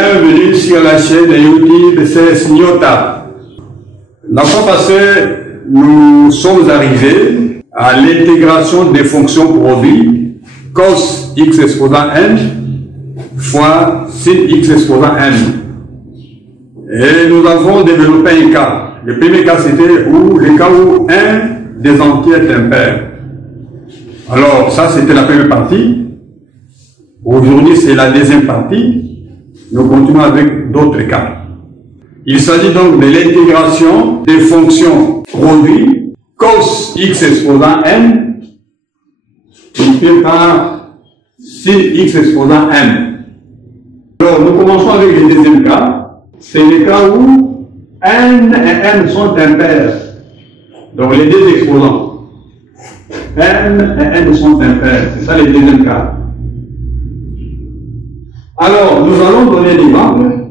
Bienvenue sur la chaîne YouTube CS Nyota. La fois passée, nous sommes arrivés à l'intégration des fonctions produits cos x exposant n fois sin x exposant n. Et nous avons développé un cas. Le premier cas, c'était le cas où un des entiers est impair. Alors, ça, c'était la première partie. Aujourd'hui, c'est la deuxième partie. Nous continuons avec d'autres cas. Il s'agit donc de l'intégration des fonctions produits cos x exposant n multiplié par sin x exposant n. Alors, nous commençons avec le deuxième cas. C'est le cas où n et n sont impairs. Donc, les deux exposants. N et n sont impairs. C'est ça le deuxième cas. Alors, nous allons donner l'exemple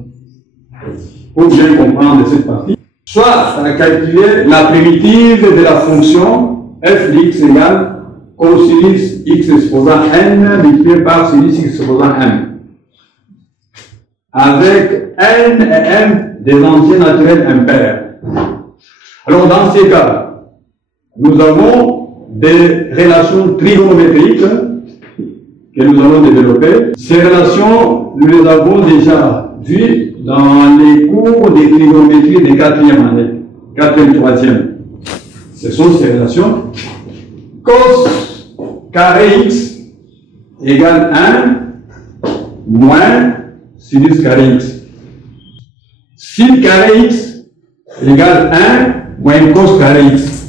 pour bien comprendre cette partie. Soit calculer la primitive de la fonction f de x égale cosinus x exposant n multiplié par sinus x exposant n. Avec n et m des entiers naturels impairs. Alors, dans ces cas, nous avons des relations trigonométriques que nous allons développer. Ces relations, nous les avons déjà vues dans les cours de trigonométrie de 4e année, 4e, 3e. Ce sont ces relations. Cos carré x égale 1 moins sinus carré x. Sin carré x égale 1 moins cos carré x.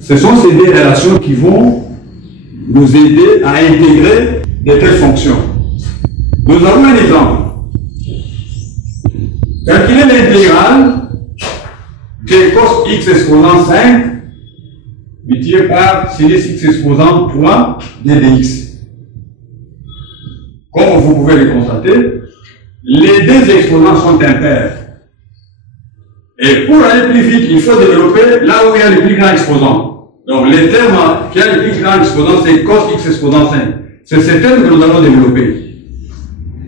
Ce sont ces deux relations qui vont nous aider à intégrer de telles fonctions. Nous avons un exemple. Calculer l'intégrale de cos x exposant 5 multiplié par sinus x exposant 3 de dx. Comme vous pouvez le constater, les deux exposants sont impairs. Et pour aller plus vite, il faut développer là où il y a le plus grand exposant. Donc, les termes qui a le plus grand exposant, c'est cos x exposant 5. C'est ce terme que nous allons développer.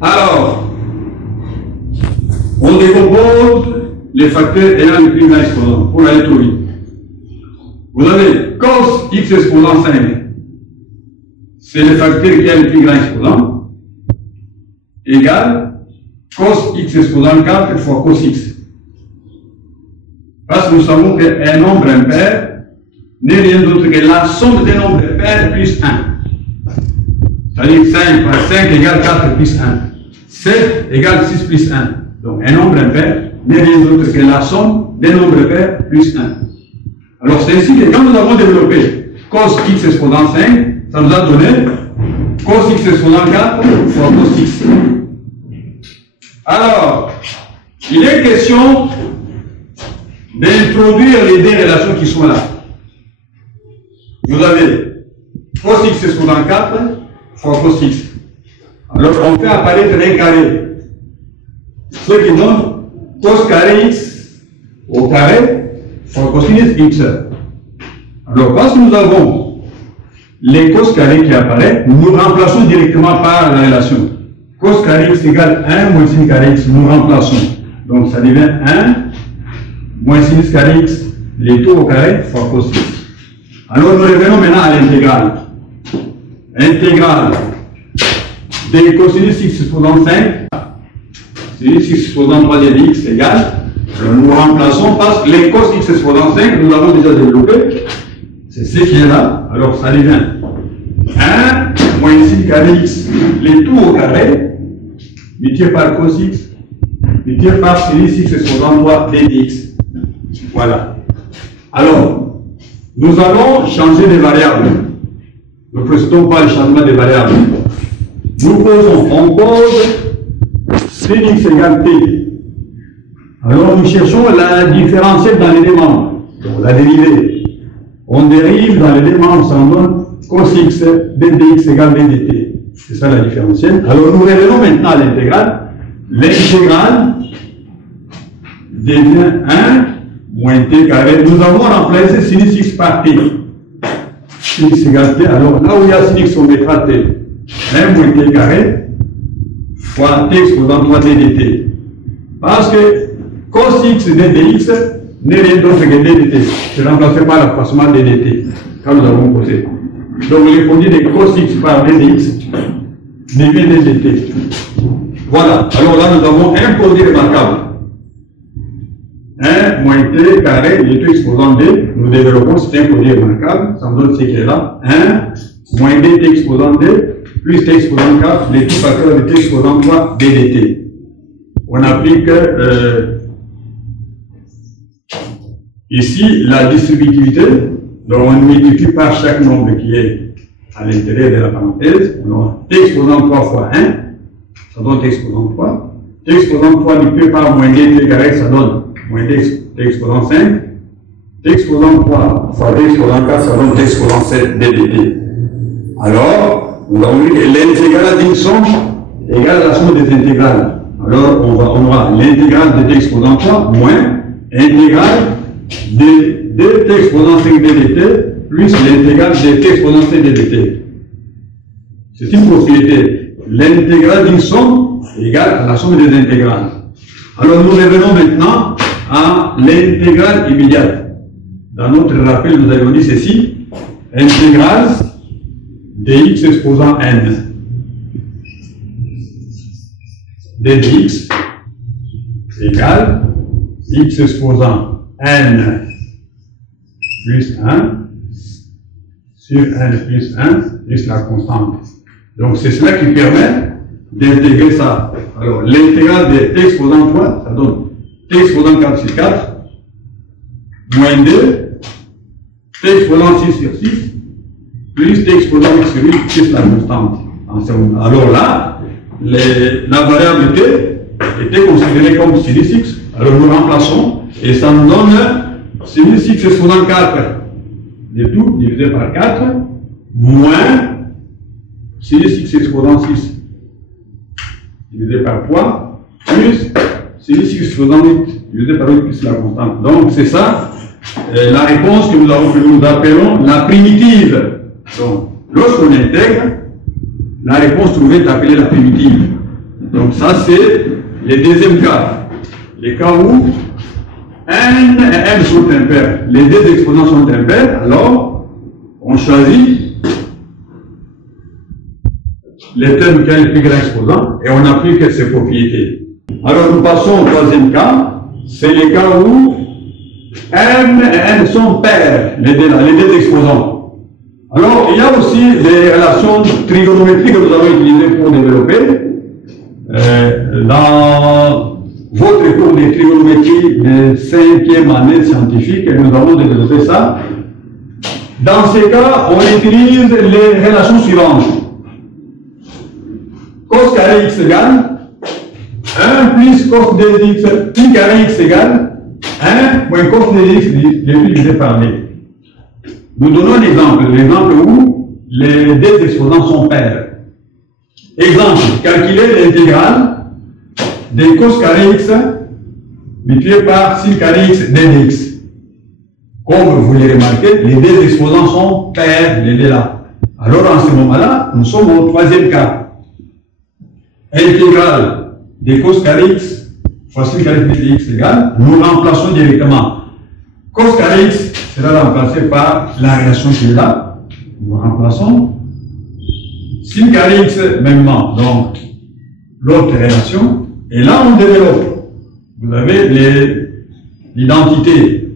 Alors, on décompose les facteurs ayant le plus grand exposant pour aller tout vite. Vous avez cos x exposant 5, c'est le facteur qui a le plus grand exposant, égale cos x exposant 4 fois cos x. Parce que nous savons qu'un nombre impair n'est rien d'autre que la somme des nombres pairs plus 1. C'est-à-dire 5 par 5 égale 4 plus 1. 7 égale 6 plus 1. Donc un nombre impair n'est rien d'autre que la somme des nombres pairs plus 1. Alors c'est ainsi que quand nous avons développé cos x exposant 5, ça nous a donné cos x exposant 4 fois cos x. Alors, il est question d'introduire les deux relations qui sont là. Vous avez cos x exposant 4 fois cos x. Alors on fait apparaître un carré. Ce qui donne cos carré x au carré fois cosinus x. Alors parce que nous avons les cos carrés qui apparaissent, nous remplaçons directement par la relation. Cos carré x égale 1 moins sin carré x. Nous remplaçons. Donc ça devient 1 moins sinus carré x, les tout au carré fois cos x. Alors nous revenons maintenant à l'intégrale. Intégrale de cosinus x exposant 5, sinus x exposant 3 de dx égale, nous remplaçons parce que les cos x exposant 5, nous avons déjà développé, c'est ce qui est là, alors ça devient 1 moins sin carré x, les tout au carré, multiplié par cos x, multiplié par sinus x exposant 3 de dx. Voilà. Alors, nous allons changer des variables. Ne procédons pas le changement des variables. Nous posons, on pose sin x égale t. Alors nous cherchons la différentielle dans les deux membres. Donc la dérivée. On dérive dans les deux membres, ça donne cos x b dx égale b dt. C'est ça la différentielle. Alors nous revenons maintenant à l'intégrale. L'intégrale devient 1 moins t carré. Nous avons remplacé sinus x par t. Sin x égale t. Alors là où il y a sin x, on mettra t. 1 moins t carré fois t exposant 3t dt. Parce que cos x de dx n'est rien d'autre que ddt. C'est remplacé par l'accroissement de dt, quand nous avons posé. Donc les produits de cos x par dx devient ddt. Voilà. Alors là, nous avons un produit remarquable. 1 moins t carré, il est tout exposant d. Nous développons, c'est un produit remarquable. Ça me donne ce qui est là. 1 moins dt exposant d plus t exposant 4, les tout facteurs de t exposant 3 ddt. On applique ici la distributivité. Donc on multiplie par chaque nombre qui est à l'intérieur de la parenthèse. On a t exposant 3 fois 1, ça donne t exposant 3. T exposant 3 multiplié par moins dt carré, ça donne moins t exposant 5. T exposant 3 fois t exposant 4, ça donne t exposant 7 ddt. Alors, nous avons vu que l'intégrale d'une somme égale à la somme des intégrales. Alors, on aura l'intégrale de t exposant 3 moins l'intégrale de t exposant 5 ddt plus l'intégrale de t exposant 7 ddt. C'est une propriété. L'intégrale d'une somme égale à la somme des intégrales. Alors, nous revenons maintenant à l'intégrale immédiate. Dans notre rappel, nous avions dit ceci. Intégrale dx exposant n dx égale x exposant n plus 1 sur n plus 1 plus la constante. Donc c'est cela qui permet d'intégrer ça. Alors l'intégrale de t exposant 3, ça donne t exposant 4 sur 4 moins 2 t exposant 6 sur 6 plus t exposant x sur 8 plus la constante. Alors là, la variable t était considérée comme sinus x. Alors nous remplaçons et ça nous donne sinus x exposant 4 de tout divisé par 4 moins sinus x exposant 6 divisé par 3 plus sinus x exposant 8 divisé par 8 plus la constante. Donc c'est ça la réponse que nous appelons la primitive. Donc, lorsqu'on intègre, la réponse trouvée est appelée la primitive. Donc, ça, c'est le deuxième cas. Les cas où n et m sont impairs. Les deux exposants sont impairs. Alors, on choisit les termes qui ont le plus grand exposant et on applique ces propriétés. Alors, nous passons au troisième cas. C'est les cas où m et n sont pairs, les deux exposants. Alors, il y a aussi des relations trigonométriques que nous avons utilisées pour développer. Dans votre cours de trigonométrie de 5e année scientifique, nous avons développé ça. Dans ces cas, on utilise les relations suivantes. Cos carré x égale 1 plus cos 2x, pi carré x égale 1 moins cos 2x divisé par d. Nous donnons un exemple, l'exemple où les deux exposants sont pairs. Exemple, calculer l'intégrale de cos carré x multiplié par sin carré x dx. Comme vous le remarquez, les deux exposants sont pairs, les deux là. Alors en ce moment-là, nous sommes au troisième cas. Intégrale de cos carré x fois sin carré x dx égale, nous remplaçons directement. Cos carré x sera remplacé par la relation qui est là. Nous remplaçons. Sin carré x, mêmement, donc l'autre relation. Et là, on développe. Vous avez l'identité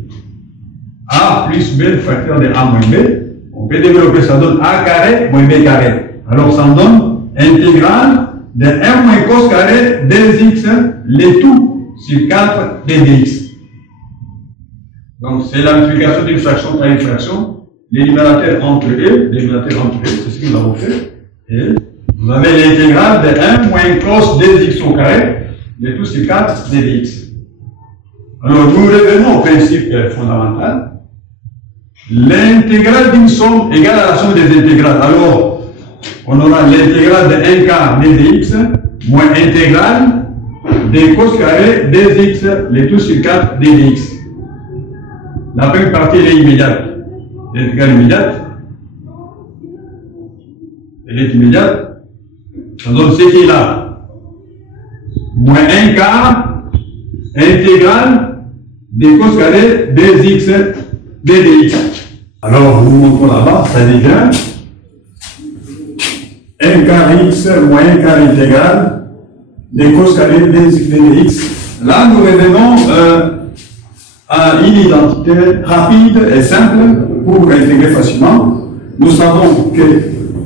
a plus b, facteur de a moins b. On peut développer, ça donne a carré moins b carré. Alors, ça donne intégrale de 1 moins cos carré 2x, les tout sur 4 dx. Donc, c'est la multiplication d'une fraction par une fraction, les numérateurs entre eux, c'est ce que nous avons fait. Et vous avez l'intégrale de 1 moins cos 2x au carré, de tout sur 4 dx. Alors, nous revenons au principe fondamental. L'intégrale d'une somme égale à la somme des intégrales. Alors, on aura l'intégrale de 1 quart dx moins intégrale de cos carré 2x, les tout sur 4 dx. La première partie elle est immédiate. L'intégrale immédiate. Elle est immédiate. Ça donne ce qui est là. Moins 1 quart intégrale des cos carré des x dx. Alors, nous montrons là-bas, ça devient 1 quart x moins 1 quart intégrale des cos carré des x dx. Là, nous revenons à une identité rapide et simple pour intégrer facilement. Nous savons que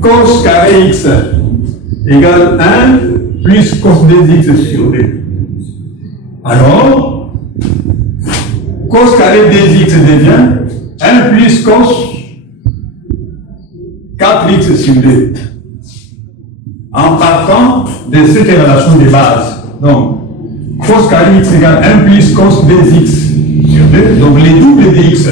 cos carré x égale 1 plus cos dx sur d. Alors, cos carré dx devient 1 plus cos 4x sur d. En partant de cette relation de base. Donc, cos carré x égale 1 plus cos dx sur d. Donc, les doubles dx.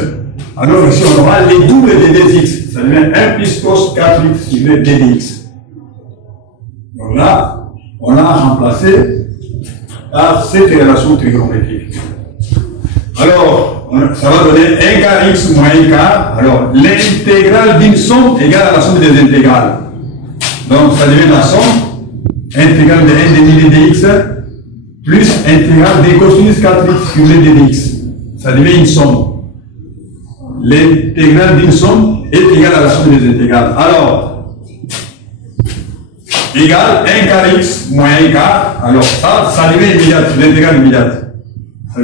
Alors, ici, on aura les doubles de dx. Ça devient 1 plus cos 4x sur d dx. Donc là, on a remplacé par cette relation trigonométrique. Alors, ça va donner 1 quart x moins 1 quart. Alors, l'intégrale d'une somme égale à la somme des intégrales. Donc, ça devient la somme intégrale de 1 demi de dx plus intégrale des cosinus 4x sur d dx. Ça devient une somme. L'intégrale d'une somme est égale à la somme des intégrales. Alors, égale 1 quart x moins 1 quart. Alors, ça devient immédiate, l'intégrale immédiate. 1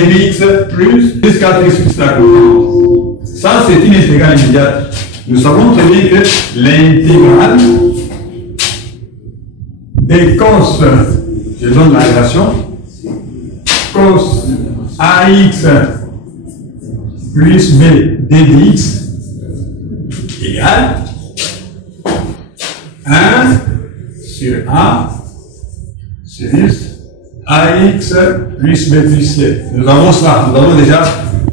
demi x plus 4x plus la constante. Ça, c'est une intégrale immédiate. Nous savons très bien que l'intégrale des cos, je donne la relation, cos ax plus b dx égale 1 sur a sinus ax plus b plus c. Nous avons cela, nous avons déjà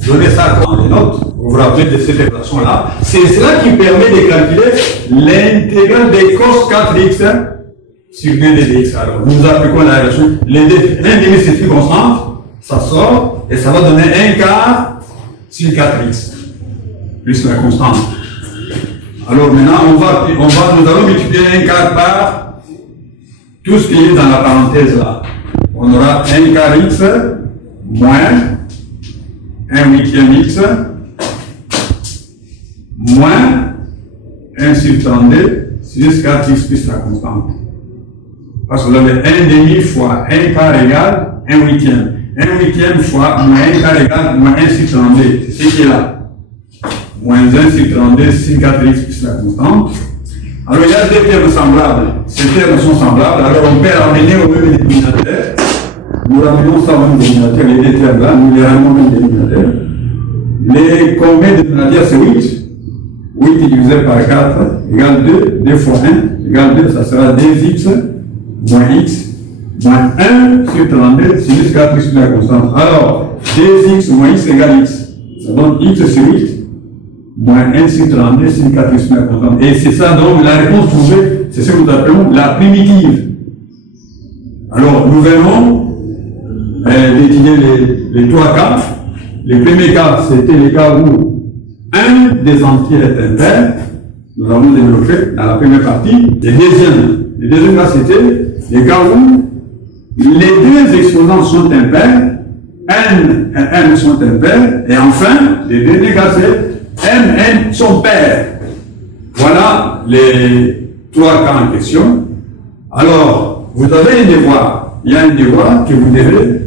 donné ça dans les notes. Vous vous rappelez de cette relation-là. C'est cela qui permet de calculer l'intégrale des cos 4x sur d dx. Alors, nous appliquons la relation. Les demi c'est une constante, ça sort, et ça va donner 1 quart sur 4x, plus la constante. Alors maintenant, nous allons multiplier 1 quart par tout ce qui est dans la parenthèse là. On aura 1 quart x moins 1 huitième x moins 1 sur 32 sur 4x plus la constante. Parce que vous avez 1 demi fois 1 quart égale 1 huitième. 1 huitième fois moins 1 quart égale moins 1 sur 32. C'est ce qui est là. Moins 1 sur 32 sur 4x plus la constante. Alors il y a deux termes semblables. Ces termes sont semblables. Alors on peut ramener au même dénominateur. Nous ramenons ça au même dénominateur. Les deux termes là, nous les ramenons au même dénominateur. Les combien de dénominateur c'est 8. 8 divisé par 4 égale 2. 2 fois 1 égale 2. Ça sera 2x moins x moins 1 sur 32 sinus 4 plus la constante. Alors, 2x moins x égale x. Ça donne x sur 8 moins 1 sur 32 sinus 4 plus la constante. Et c'est ça donc la réponse trouvée, c'est ce que nous appelons la primitive. Alors, nous venons d'étudier les trois cas. Le premier cas, c'était le cas où un des entiers est impair. Nous avons développé dans la première partie. Le deuxième cas, c'était le cas où les deux exposants sont impairs, n et n sont impairs, et enfin, le dernier cas, c'est n et n sont pairs. Voilà les trois cas en question. Alors, vous avez un devoir. Il y a un devoir que vous devez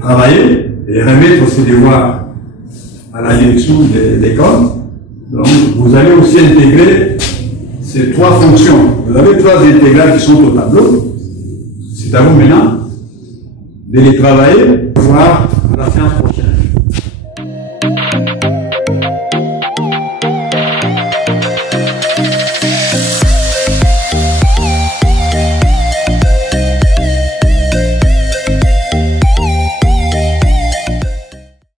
travailler et remettre ces devoirs à la direction de l'école. Donc, vous allez aussi intégrer ces trois fonctions. Vous avez trois intégrales qui sont au tableau. C'est à vous maintenant de les travailler, voir la science.